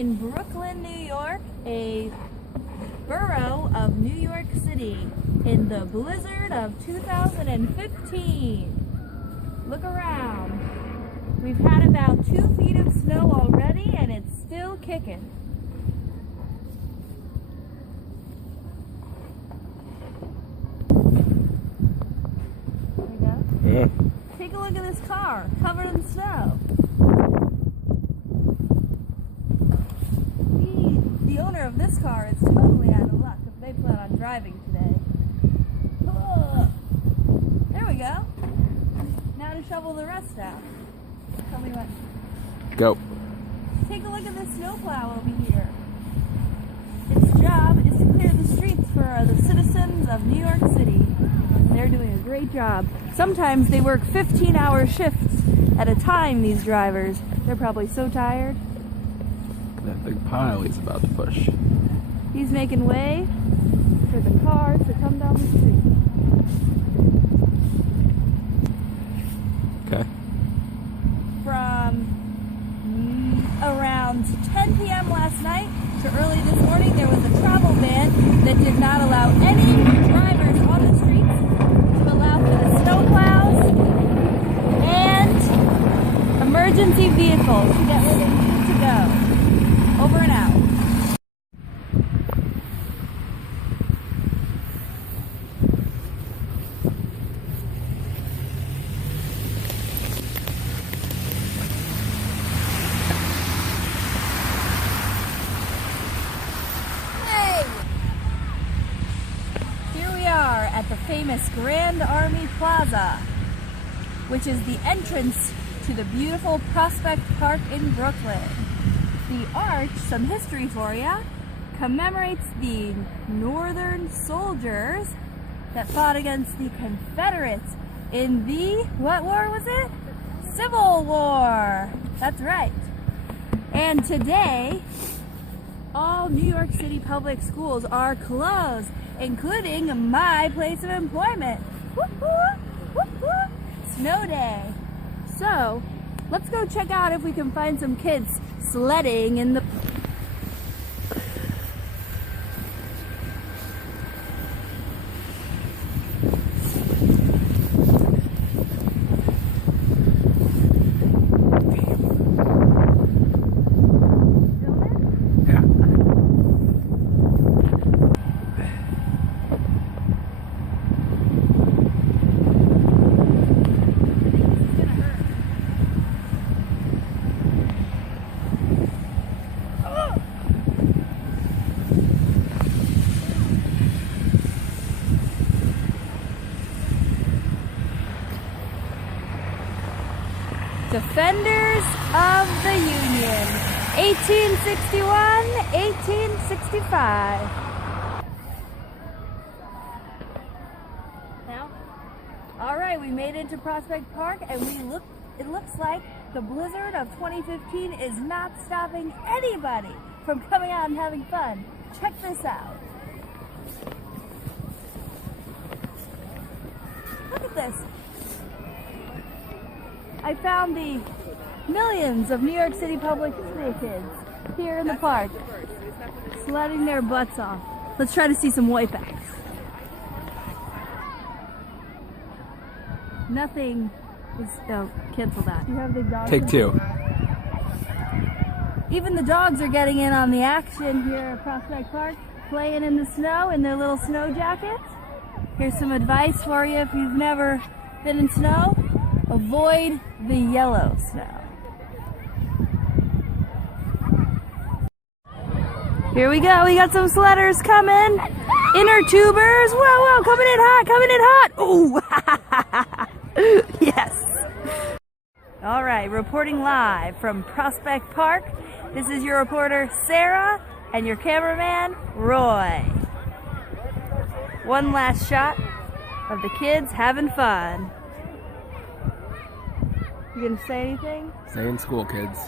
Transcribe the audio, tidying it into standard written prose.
in Brooklyn, New York, a borough of New York City, in the blizzard of 2015. Look around. We've had about 2 feet of snow already and it's still kicking. There we go. Yeah. Take a look at this car, covered in snow. The owner of this car is totally out of luck if they plan on driving today. There we go. Now to shovel the rest out. Tell me what. Go. Take a look at this snowplow over here. Its job is to clear the streets for the citizens of New York City. And they're doing a great job. Sometimes they work 15-hour shifts at a time, these drivers. They're probably so tired. That big pile he's about to push. He's making way for the cars to come down the street. Okay. From around 10 p.m. last night to early this morning, there was a travel ban that did not allow any drivers on the streets to allow for the snowplows and emergency vehicles to get where they needed to go. Over and out. Here we are at the famous Grand Army Plaza, which is the entrance to the beautiful Prospect Park in Brooklyn. The arch, some history for you, commemorates the Northern soldiers that fought against the Confederates in the, what war was it? Civil War. That's right. And today, all New York City public schools are closed, including my place of employment. Woo-hoo, woo-hoo. Snow day. So, let's go check out if we can find some kids sledding in the... Defenders of the Union, 1861, 1865. Now, all right, we made it to Prospect Park, and it looks like the blizzard of 2015 is not stopping anybody from coming out and having fun. Check this out. Look at this. I found the millions of New York City public school kids here in the park, sledding their butts off. Let's try to see some whitebacks. Nothing is, oh, cancel that. You have the dogs. Take two. Even the dogs are getting in on the action here at Prospect Park, playing in the snow in their little snow jackets. Here's some advice for you if you've never been in snow. Avoid the yellow snow. Here we go, we got some sledders coming. Inner tubers, whoa, whoa, coming in hot. Ooh, yes. All right, reporting live from Prospect Park. This is your reporter, Sarah, and your cameraman, Roy. One last shot of the kids having fun. You gonna say anything? Stay in school, kids.